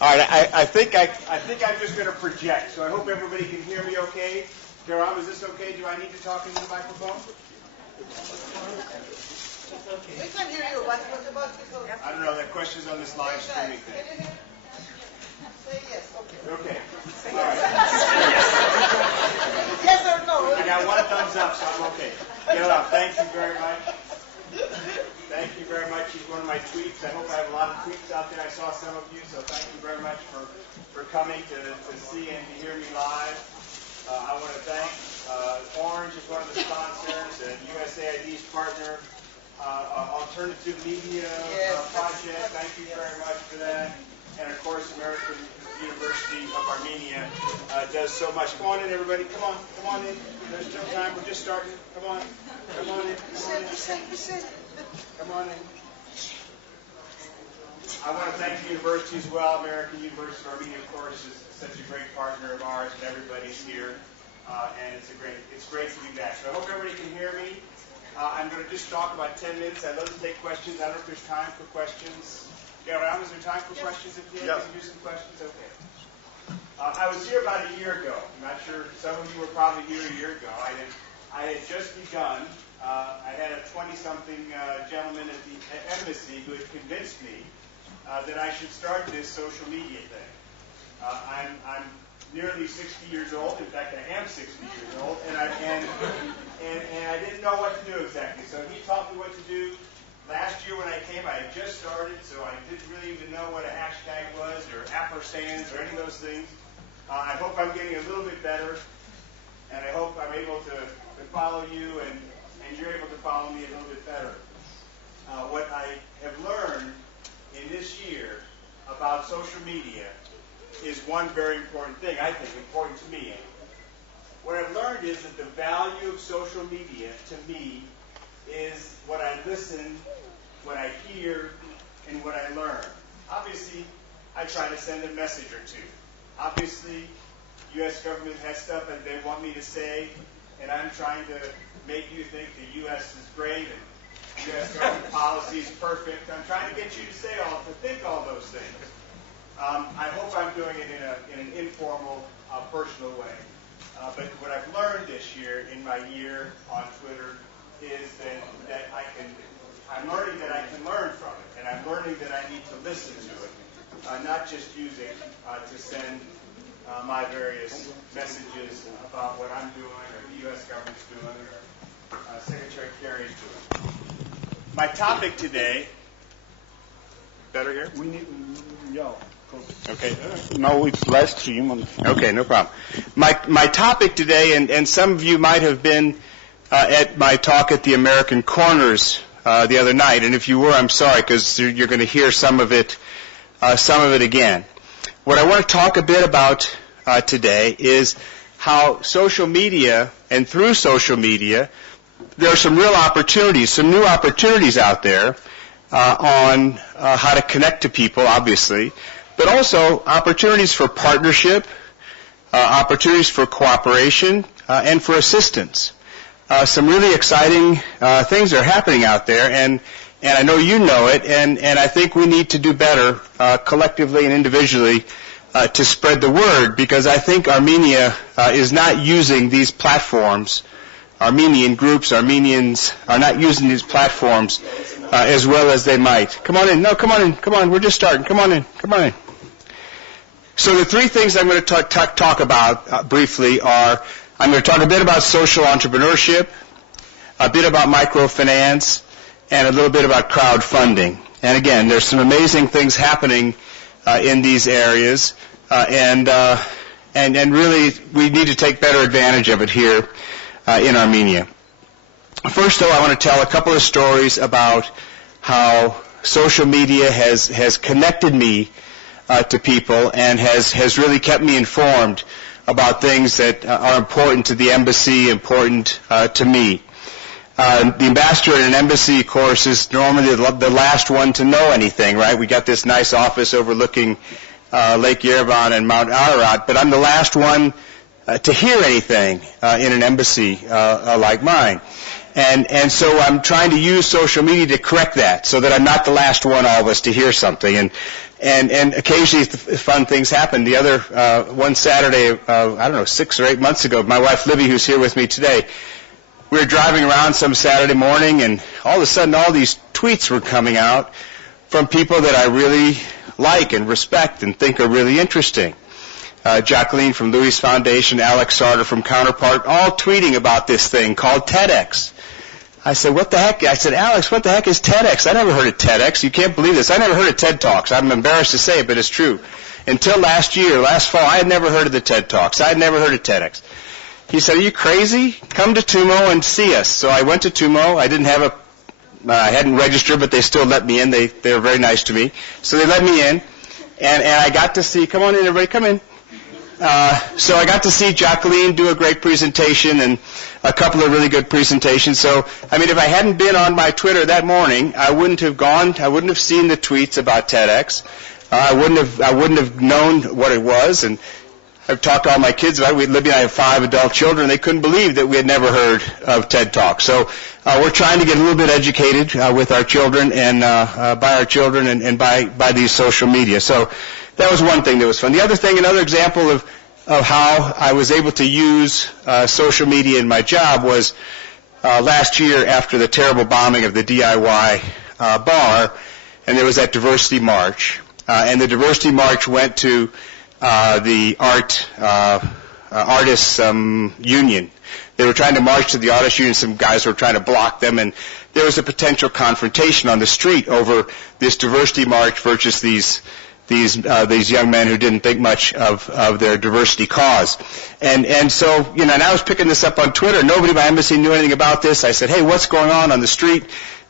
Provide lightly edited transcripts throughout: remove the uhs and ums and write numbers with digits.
All right, I think I'm just going to project, so I hope everybody can hear me okay. Garam, is this okay? Do I need to talk into the microphone? We can hear you, but what about people? I don't know, that question's on this live streaming thing. Say yes, okay. Okay. All right. Yes or no? I got one thumbs up, so I'm okay. Garam, thank you very much. Thank you very much. He's one of my tweets. I hope I have a lot of tweets out there. I saw some of you, so thank you very much for coming to see and to hear me live. I want to thank Orange is one of the sponsors, and USAID's partner, Alternative Media Project. Thank you very much for that. And of course, American University of Armenia does so much. Come on in, everybody. Come on in. There's still time. We're just starting. Come on in. Come on in. Come on in. I want to thank the university as well. American University of Armenia, of course, is such a great partner of ours, and everybody's here. And it's great to be back. So I hope everybody can hear me. I'm going to just talk about 10 minutes. I'd love to take questions. I don't know if there's time for questions. Garam, is there time for questions at the end? Can you do some questions? Okay. I was here about a year ago. I'm not sure. Some of you were probably here a year ago. I had just begun. I had a 20-something gentleman at the embassy who had convinced me that I should start this social media thing. I'm nearly 60 years old. In fact, I am 60 years old, and I didn't know what to do exactly. So he taught me what to do. Last year when I came, I had just started, so I didn't really even know what a hashtag was or ampersands or any of those things. I hope I'm getting a little bit better, and I hope I'm able to follow you, and you're able to follow me a little bit better. What I have learned in this year about social media is one very important thing, I think, important to me. What I've learned is that the value of social media, to me, is what I listen, what I hear, and what I learn. Obviously, I try to send a message or two. Obviously, U.S. government has stuff that they want me to say, and I'm trying to make you think the U.S. is great and U.S. government policy is perfect. I'm trying to get you to think all those things. I hope I'm doing it in an informal, personal way. But what I've learned this year in my year on Twitter is that I'm learning that I can learn from it, and I'm learning that I need to listen to it, not just use it to send my various messages about what I'm doing or the U.S. government's doing or Secretary Kerry's doing. My topic today, better here? We need, Okay. No, it's live stream. Okay, no problem. My topic today, and some of you might have been at my talk at the American Corners the other night, and if you were, I'm sorry, because you're going to hear some of it again. What I want to talk a bit about today is how social media, and through social media, there are some real opportunities, some new opportunities out there on how to connect to people, obviously, but also opportunities for partnership, opportunities for cooperation, and for assistance. Some really exciting things are happening out there, and I know you know it, and I think we need to do better collectively and individually to spread the word, because I think Armenia is not using these platforms. Armenian groups, Armenians are not using these platforms as well as they might. Come on in. No, come on in. Come on. We're just starting. Come on in. Come on in. So the three things I'm going to talk about briefly are, I'm going to talk a bit about social entrepreneurship, a bit about microfinance, and a little bit about crowdfunding. And again, there's some amazing things happening in these areas, and really we need to take better advantage of it here in Armenia. First, though, I want to tell a couple of stories about how social media has connected me to people and has really kept me informed about things that are important to the embassy, important to me. The ambassador at an embassy, of course, is normally the last one to know anything, right? We got this nice office overlooking Lake Yerevan and Mount Ararat, but I'm the last one to hear anything in an embassy like mine. And so I'm trying to use social media to correct that, so that I'm not the last one, all of us, to hear something. And And occasionally fun things happen. The other, one Saturday, I don't know, 6 or 8 months ago, my wife Libby, who's here with me today, we were driving around some Saturday morning, and all of a sudden all these tweets were coming out from people that I really like and respect and think are really interesting. Jacqueline from Louis Foundation, Alex Sarter from Counterpart, all tweeting about this thing called TEDx. I said, what the heck? I said, Alex, what the heck is TEDx? I never heard of TEDx. You can't believe this. I never heard of TED Talks. I'm embarrassed to say it, but it's true. Until last fall, I had never heard of the TED Talks. I had never heard of TEDx. He said, are you crazy? Come to Tumo and see us. So I went to Tumo. I hadn't registered, but they still let me in. They were very nice to me. So they let me in, and I got to see, come on in, everybody, come in. So I got to see Jacqueline do a great presentation and a couple of really good presentations. So, I mean, if I hadn't been on my Twitter that morning, I wouldn't have seen the tweets about TEDx. I wouldn't have known what it was. And I've talked to all my kids about it. Libby and I have 5 adult children. They couldn't believe that we had never heard of TED Talk. So we're trying to get a little bit educated with our children and by our children and by these social media. So that was one thing that was fun. The other thing, another example of how I was able to use social media in my job was last year after the terrible bombing of the DIY bar, and there was that diversity march. And the diversity march went to the artists union. They were trying to march to the artists union. Some guys were trying to block them, and there was a potential confrontation on the street over this diversity march versus these young men who didn't think much of their diversity cause. And so, and I was picking this up on Twitter. Nobody by embassy knew anything about this. I said, hey, what's going on the street?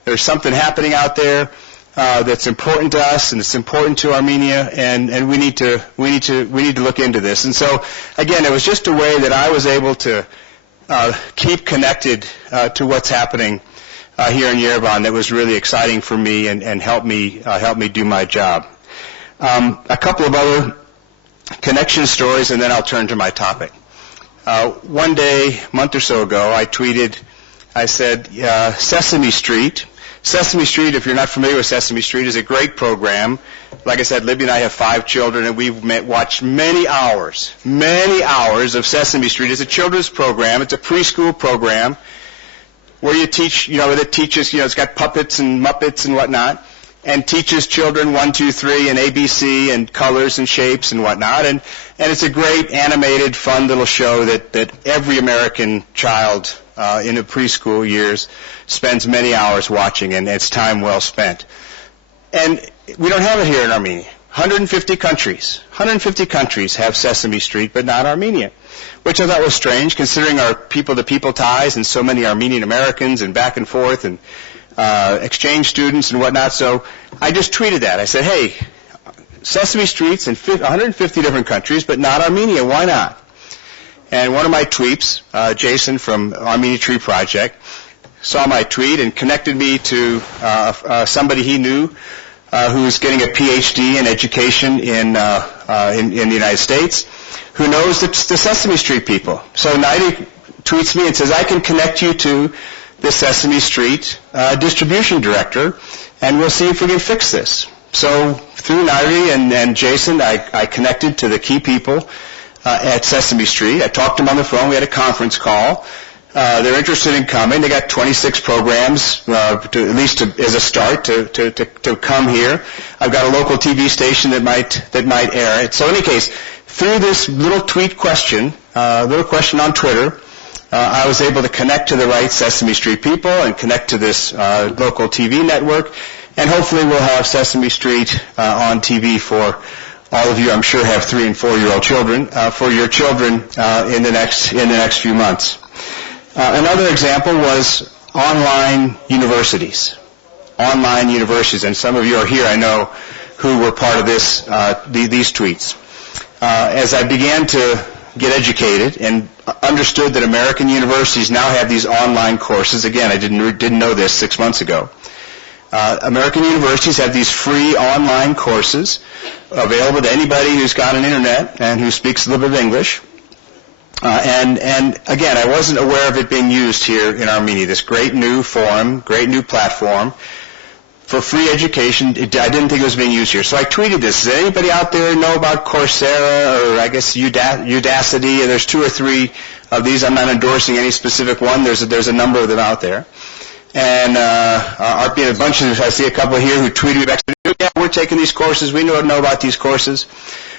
There's something happening out there that's important to us, and it's important to Armenia, and we need to look into this. And so, again, it was just a way that I was able to keep connected to what's happening here in Yerevan that was really exciting for me and helped me do my job. A couple of other connection stories, and then I'll turn to my topic. One day, a month or so ago, I tweeted, I said, Sesame Street. Sesame Street, if you're not familiar with Sesame Street, is a great program. Like I said, Libby and I have 5 children, and we've watched many hours of Sesame Street. It's a children's program. It's a preschool program where you teach, that teaches, it's got puppets and Muppets and whatnot, and teaches children 1, 2, 3 and ABC and colors and shapes and whatnot. And it's a great animated, fun little show that every American child in the preschool years spends many hours watching, and it's time well spent. And we don't have it here in Armenia. 150 countries have Sesame Street, but not Armenia, which I thought was strange considering our people-to-people ties and so many Armenian Americans and back and forth and exchange students and whatnot. So I just tweeted that. I said, hey, Sesame Street's in 150 different countries, but not Armenia. Why not? And one of my tweets, Jason from Armenia Tree Project, saw my tweet and connected me to somebody he knew who's getting a PhD in education in the United States, who knows the Sesame Street people. So Naidi tweets me and says, I can connect you to the Sesame Street distribution director, and we'll see if we can fix this. So through Nairi and Jason, I connected to the key people at Sesame Street. I talked to them on the phone. We had a conference call. They're interested in coming. They got 26 programs, at least as a start, to come here. I've got a local TV station that might air it. So in any case, through this little tweet question, on Twitter, I was able to connect to the right Sesame Street people and connect to this local TV network, and hopefully we'll have Sesame Street on TV for all of you. I'm sure have 3- and 4-year-old children for your children in the next few months. Another example was online universities, and some of you are here, I know, who were part of these tweets. As I began to get educated and understood that American universities now have these online courses. Again, I didn't know this 6 months ago. American universities have these free online courses available to anybody who's got an internet and who speaks a little bit of English. And again, I wasn't aware of it being used here in Armenia, this great new forum, great new platform for free education. I didn't think it was being used here. So I tweeted this. Does anybody out there know about Coursera or I guess Udacity? There's 2 or 3 of these. I'm not endorsing any specific one. There's a number of them out there. And RP and a bunch of, I see a couple here who tweeted me back, yeah, we're taking these courses. We know about these courses.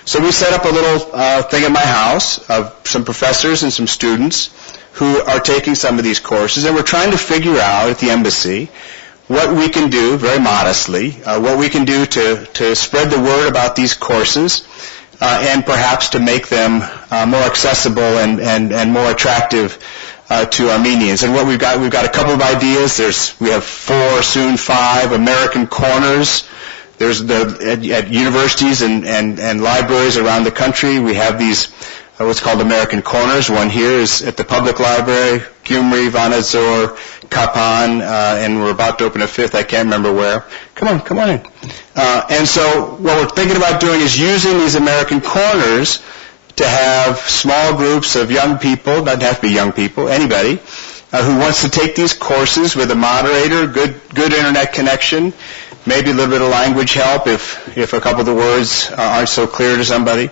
So we set up a little thing at my house of some professors and some students who are taking some of these courses. And we're trying to figure out at the embassy what we can do, very modestly, what we can do to spread the word about these courses and perhaps to make them more accessible and more attractive to Armenians. And what we've got a couple of ideas. We have 4, soon 5 American corners. There's at universities and libraries around the country. We have these what's called American corners. One here is at the public library, Gyumri, Vanadzor, Kapan, and we're about to open a 5th. I can't remember where. Come on in. And so what we're thinking about doing is using these American corners to have small groups of young people, doesn't have to be young people, anybody, who wants to take these courses with a moderator, good internet connection, maybe a little bit of language help if a couple of the words aren't so clear to somebody,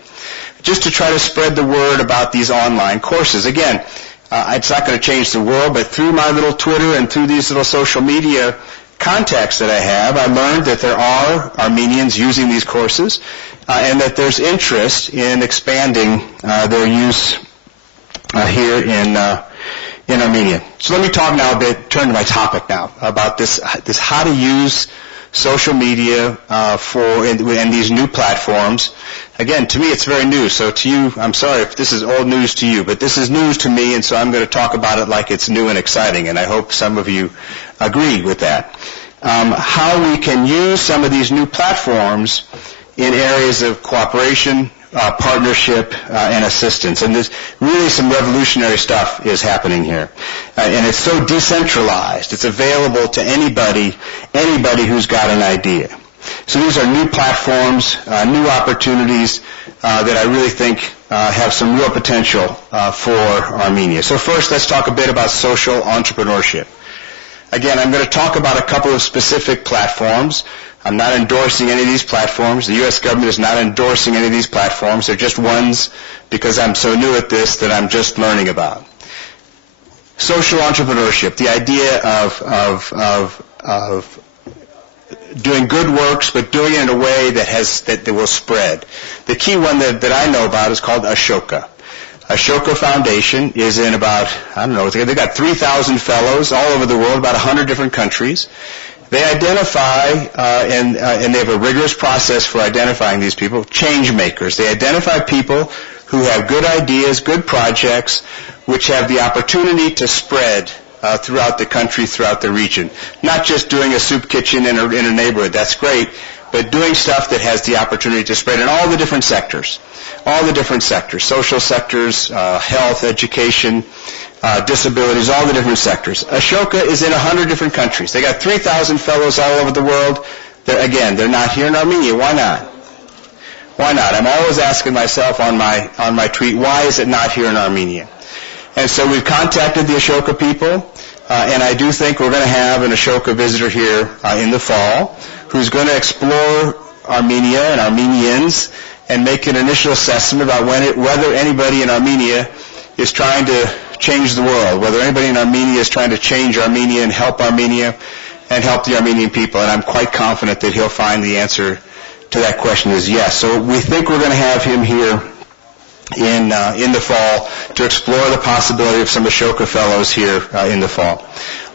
just to try to spread the word about these online courses. Again, it's not going to change the world, but through my little Twitter and through these little social media contacts that I have, I learned that there are Armenians using these courses and that there's interest in expanding their use here in Armenia. So let me talk now a bit, turn to my topic now, about this how to use social media and these new platforms. Again, to me it's very new, so to you, I'm sorry if this is old news to you, but this is news to me, and so I'm going to talk about it like it's new and exciting, and I hope some of you agree with that. How we can use some of these new platforms in areas of cooperation, partnership, and assistance. And there's really some revolutionary stuff is happening here. And it's so decentralized. It's available to anybody who's got an idea. So these are new platforms, new opportunities that I really think have some real potential for Armenia. So first, let's talk a bit about social entrepreneurship. Again, I'm going to talk about a couple of specific platforms. I'm not endorsing any of these platforms. The U.S. government is not endorsing any of these platforms. They're just ones because I'm so new at this that I'm just learning about. Social entrepreneurship, the idea of doing good works, but doing it in a way that will spread. The key one that I know about is called Ashoka. Ashoka Foundation is in about, they've got 3,000 fellows all over the world, about 100 different countries. They identify, and they have a rigorous process for identifying these people, change makers. They identify people who have good ideas, good projects, which have the opportunity to spread throughout the country, throughout the region. Not just doing a soup kitchen in a neighborhood, that's great, but doing stuff that has the opportunity to spread in all the different sectors. All the different sectors, social sectors, health, education, disabilities, all the different sectors. Ashoka is in 100 different countries. They got 3,000 fellows all over the world. They're not here in Armenia. Why not? Why not? I'm always asking myself on my tweet, why is it not here in Armenia? And so we've contacted the Ashoka people, and I do think we're going to have an Ashoka visitor here in the fall who's going to explore Armenia and Armenians and make an initial assessment about whether anybody in Armenia is trying to change the world, whether anybody in Armenia is trying to change Armenia and help Armenia and help the Armenian people. And I'm quite confident that he'll find the answer to that question is yes. So we think we're going to have him here in the fall to explore the possibility of some Ashoka fellows here in the fall.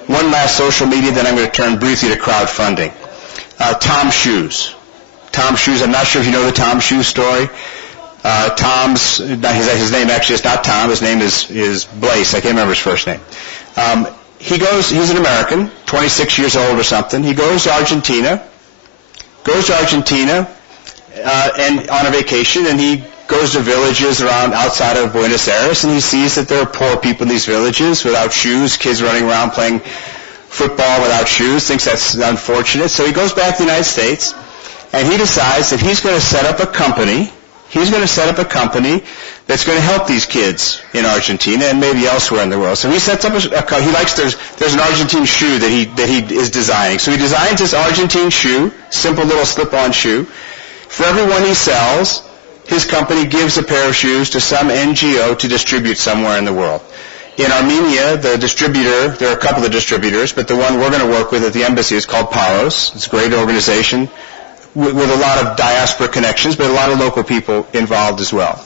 One last social media, then I'm going to turn briefly to crowdfunding. Tom Shoes. Tom Shoes, I'm not sure if you know the Tom Shoes story. His name actually is not Tom, his name is Blaise, I can't remember his first name. He's an American, 26 years old or something. He goes to Argentina and on a vacation, and he goes to villages outside of Buenos Aires, and he sees that there are poor people in these villages without shoes, kids running around playing football without shoes, thinks that's unfortunate. So he goes back to the United States, and he decides that he's going to set up a company he's going to set up a company that's going to help these kids in Argentina and maybe elsewhere in the world. So he sets up there's an Argentine shoe that he is designing. So he designs this Argentine shoe, simple little slip-on shoe. For every one he sells, his company gives a pair of shoes to some NGO to distribute somewhere in the world. In Armenia, the distributor, there are a couple of distributors, but the one we're going to work with at the embassy is called Paros. It's a great organization with a lot of diaspora connections, but a lot of local people involved as well.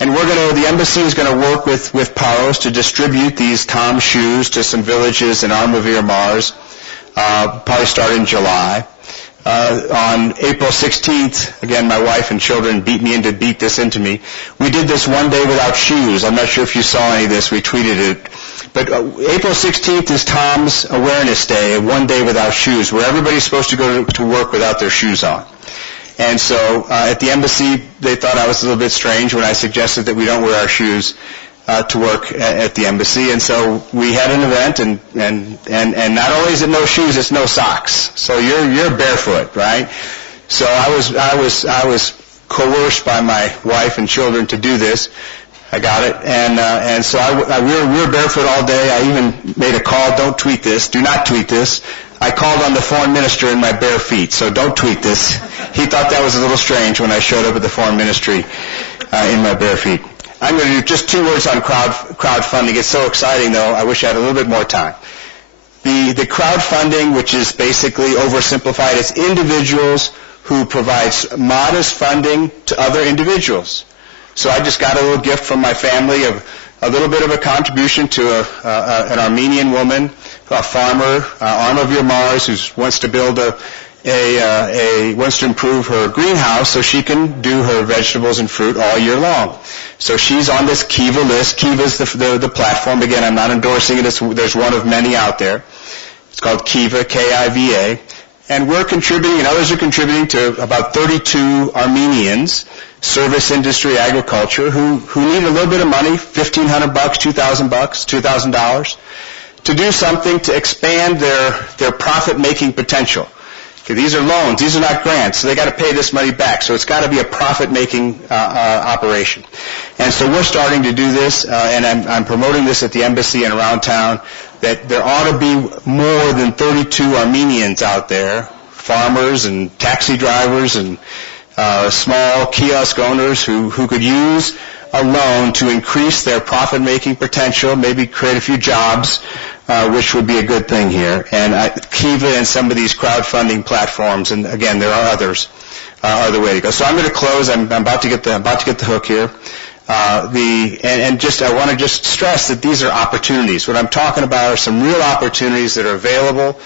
And the embassy is going to work with Paros to distribute these Tom shoes to some villages in Armavir Mars, probably start in July. On April 16th, again, my wife and children beat this into me. We did this one day without shoes. I'm not sure if you saw any of this. We tweeted it. But April 16th is Tom's Awareness Day, one day without shoes, where everybody's supposed to go to work without their shoes on. And so at the embassy, they thought I was a little bit strange when I suggested that we don't wear our shoes to work at the embassy. And so we had an event, and not only is it no shoes, it's no socks. So you're barefoot, right? So I was coerced by my wife and children to do this. I got it, and so we were barefoot all day. I even made a call. Don't tweet this. Do not tweet this. I called on the foreign minister in my bare feet, so don't tweet this. He thought that was a little strange when I showed up at the foreign ministry in my bare feet. I'm going to do just 2 words on crowdfunding. It's so exciting, though. I wish I had a little bit more time. The crowdfunding, which is basically oversimplified, is individuals who provides modest funding to other individuals. So I just got a little gift from my family of a little bit of a contribution to an Armenian woman, a farmer, Armavir Mars, who wants to build wants to improve her greenhouse so she can do her vegetables and fruit all year long. So she's on this Kiva list. Kiva is the platform. Again, I'm not endorsing it. There's one of many out there. It's called Kiva, K-I-V-A. And we're contributing, and others are contributing to about 32 Armenians, service industry, agriculture, who need a little bit of money, $1,500, $2,000, $2,000, to do something to expand their profit-making potential. Okay, these are loans. These are not grants. So they got to pay this money back. So it's got to be a profit-making operation. And so we're starting to do this, and I'm promoting this at the embassy and around town, that there ought to be more than 32 Armenians out there, farmers and taxi drivers and small kiosk owners who could use a loan to increase their profit-making potential, maybe create a few jobs, which would be a good thing here. And Kiva and some of these crowdfunding platforms, and again, there are others, are the way to go. So I'm going to close. I'm about to get the hook here. I want to just stress that these are opportunities. What I'm talking about are some real opportunities that are available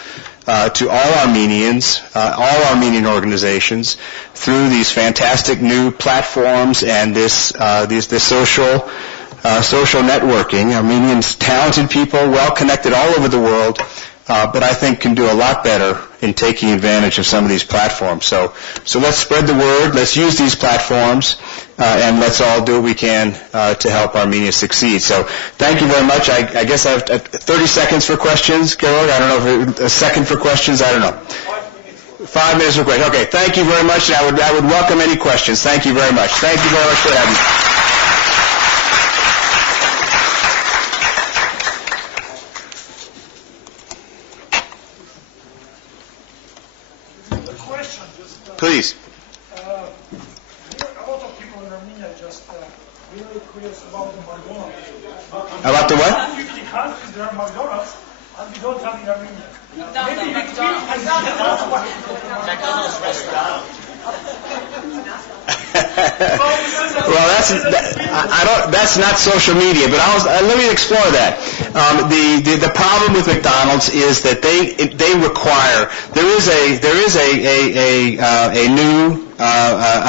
to all Armenians, all Armenian organizations, through these fantastic new platforms and this social networking. Armenians, talented people, well connected all over the world, but I think can do a lot better in taking advantage of some of these platforms. So let's spread the word. Let's use these platforms, and let's all do what we can to help Armenia succeed. So thank you very much. I guess I have 30 seconds for questions, Georg. I don't know if a second for questions. I don't know. 5 minutes for questions. Okay, thank you very much. And I would welcome any questions. Thank you very much. Thank you very much for having me. Please. A lot of people in Armenia just really curious about the McDonald's. About the what? 50 countries there are McDonald's, and we don't have in Armenia. Maybe McDonald's restaurant. Well, that's not social media, but let me explore that. The problem with McDonald's is that they require, there is a new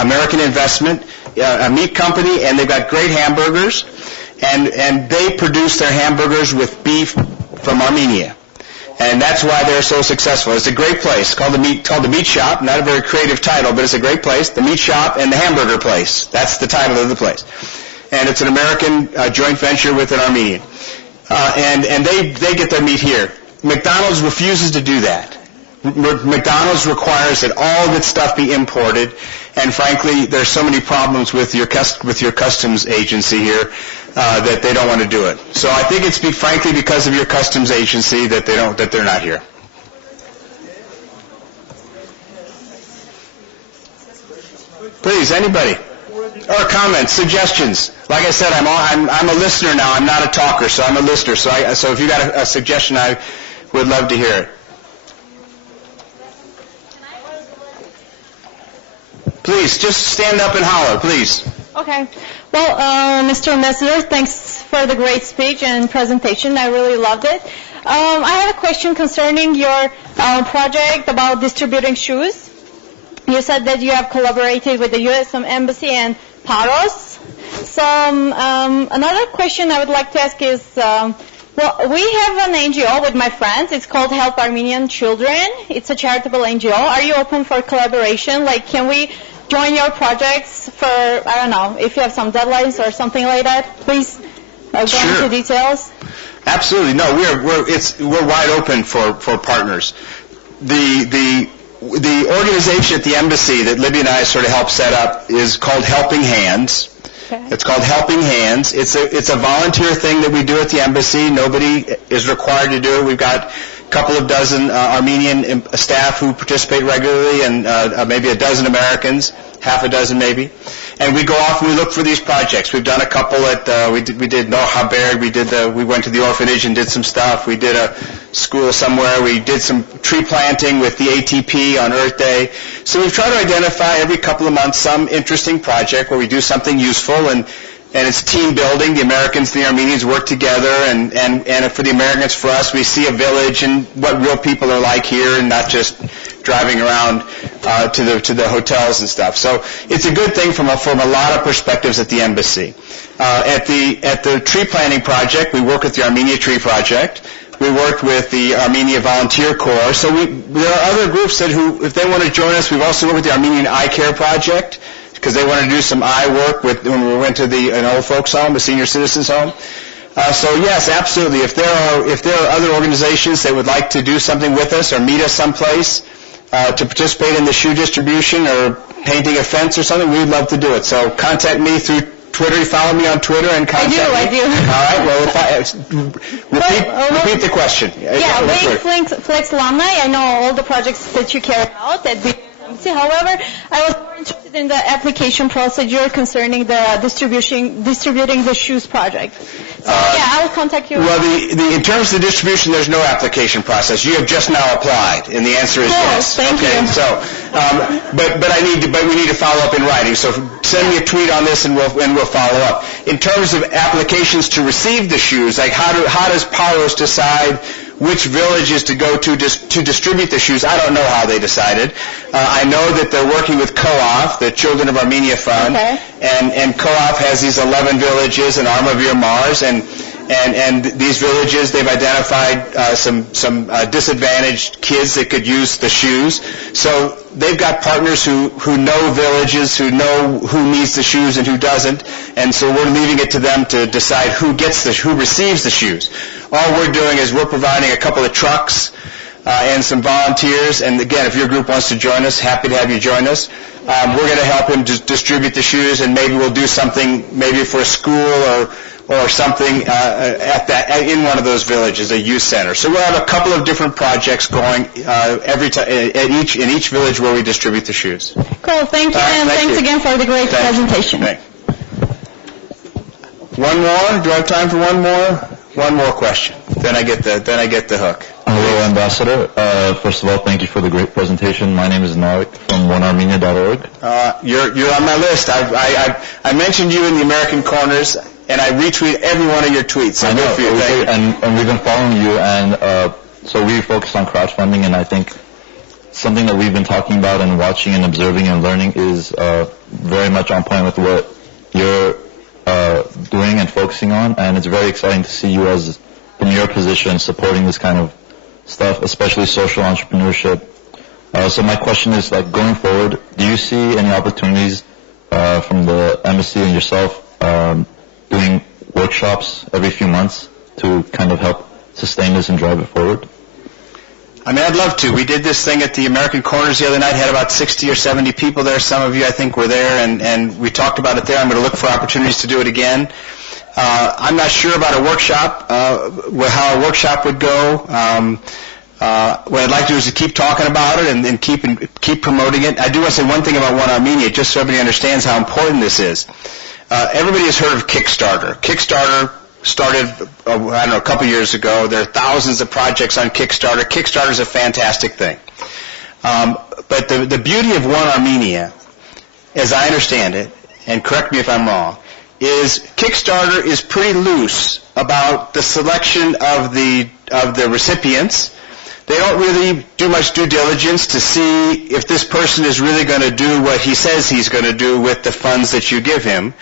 American investment, a meat company, and they've got great hamburgers, and they produce their hamburgers with beef from Armenia. And that's why they're so successful. It's a great place called the Meat Shop. Not a very creative title, but it's a great place. The Meat Shop and the Hamburger Place. That's the title of the place. And it's an American joint venture with an Armenian. And they get their meat here. McDonald's refuses to do that. McDonald's requires that all of its stuff be imported. And frankly, there's so many problems with your customs agency here that they don't want to do it. So I think it's frankly because of your customs agency that they're not here. Please, anybody? Or comments, suggestions. Like I said, I'm a listener now. I'm not a talker, so I'm a listener. So if you got a suggestion, I would love to hear it. Please, just stand up and holler, please. Okay. Well, Mr. Messner, thanks for the great speech and presentation. I really loved it. I have a question concerning your project about distributing shoes. You said that you have collaborated with the U.S. Embassy and Paros. So another question I would like to ask is, well, we have an NGO with my friends. It's called Help Armenian Children. It's a charitable NGO. Are you open for collaboration? Like, can we join your projects for, I don't know, if you have some deadlines or something like that? Please go into details. Absolutely. No, we're wide open for partners. The organization at the embassy that Libby and I sort of helped set up is called Helping Hands. Okay. It's called Helping Hands. It's a volunteer thing that we do at the embassy. Nobody is required to do it. We've got a couple of dozen Armenian staff who participate regularly, and maybe a dozen Americans, half a dozen maybe. And we go off and we look for these projects. We've done a couple at we did Noah Haber. We went to the orphanage and did some stuff. We did a school somewhere. We did some tree planting with the ATP on Earth Day. So we've tried to identify every couple of months some interesting project where we do something useful, and it's team building. The Americans and the Armenians work together, and for the Americans, for us, we see a village and what real people are like here, and not just driving around to the hotels and stuff. So it's a good thing from a lot of perspectives at the embassy. At the tree planting project, we work with the Armenia Tree Project. We worked with the Armenia Volunteer Corps. So there are other groups who, if they want to join us, we've also worked with the Armenian Eye Care Project, because they want to do some eye work when we went to an old folks home, a senior citizens home. So yes, absolutely. If there are other organizations that would like to do something with us or meet us someplace to participate in the shoe distribution or painting a fence or something, we'd love to do it. So contact me through Twitter. Follow me on Twitter and contact me. I do. All right. Well, repeat the question. Yeah, we Flex alumni. I know all the projects that you carry out at the embassy. However, I was more interested in the application procedure concerning the distributing the shoes project. So I will contact you. Well, in terms of the distribution, there's no application process. You have just now applied, and the answer is yes. Thank you. So, but we need to follow up in writing. So send me a tweet on this, and we'll follow up. In terms of applications to receive the shoes, like how does Paros decide which villages to go to distribute the shoes? I don't know how they decided. I know that they're working with Co-op, the Children of Armenia Fund, and Co-op has these 11 villages in Armavir Mars, and these villages, they've identified some disadvantaged kids that could use the shoes. So they've got partners who know villages, who know who needs the shoes and who doesn't, and so we're leaving it to them to decide who receives the shoes. All we're doing is we're providing a couple of trucks and some volunteers, and again, if your group wants to join us, happy to have you join us. We're going to help him distribute the shoes, and maybe we'll do something maybe for a school or something in one of those villages, a youth center. So we'll have a couple of different projects going in each village where we distribute the shoes. Cool, thank you, and thanks again for the great presentation. Thanks. One more? Do I have time for one more? One more question. Then I get the hook. Hello, Ambassador. First of all, thank you for the great presentation. My name is Narek from onearmenia.org. You're on my list. I mentioned you in the American Corners, and I retweet every one of your tweets. So I know, and we've been following you, and so we focus on crowdfunding, and I think something that we've been talking about and watching and observing and learning is very much on point with what you're doing and focusing on, and it's very exciting to see you from your position supporting this kind of stuff, especially social entrepreneurship. So my question is, like, going forward, do you see any opportunities from the embassy and yourself doing workshops every few months to kind of help sustain this and drive it forward? I mean, I'd love to. We did this thing at the American Corners the other night, had about 60 or 70 people there. Some of you, I think, were there, and we talked about it there. I'm going to look for opportunities to do it again. I'm not sure about a workshop, how a workshop would go. What I'd like to do is to keep talking about it and keep promoting it. I do want to say one thing about One Armenia, just so everybody understands how important this is. Everybody has heard of Kickstarter. Kickstarter started, a couple years ago. There are thousands of projects on Kickstarter. Kickstarter is a fantastic thing. But the beauty of One Armenia, as I understand it, and correct me if I'm wrong, is Kickstarter is pretty loose about the selection of the recipients. They don't really do much due diligence to see if this person is really going to do what he says he's going to do with the funds that you give him.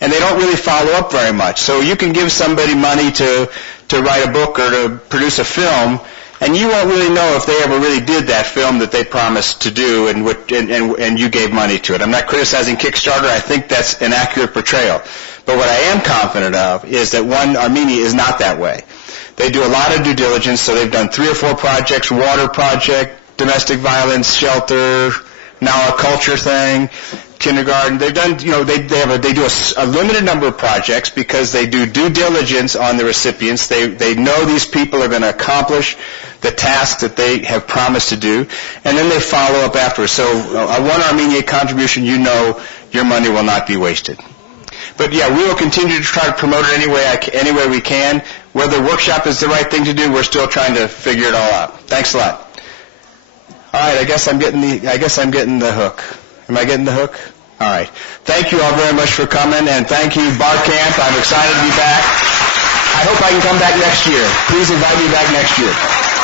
And they don't really follow up very much. So you can give somebody money to write a book or to produce a film, and you won't really know if they ever really did that film that they promised to do and you gave money to it. I'm not criticizing Kickstarter. I think that's an accurate portrayal. But what I am confident of is that One Armenia is not that way. They do a lot of due diligence, so they've done 3 or 4 projects, water project, domestic violence shelter, now a culture thing, kindergarten. They've done, they do a limited number of projects because they do due diligence on the recipients. They know these people are going to accomplish the task that they have promised to do, and then they follow up afterwards. So a One Armenia contribution, your money will not be wasted. But yeah, we will continue to try to promote it any way we can. Whether workshop is the right thing to do, we're still trying to figure it all out. Thanks a lot. All right, I guess I'm getting the hook. Am I getting the hook? All right. Thank you all very much for coming, and thank you, BarCamp. I'm excited to be back. I hope I can come back next year. Please invite me back next year.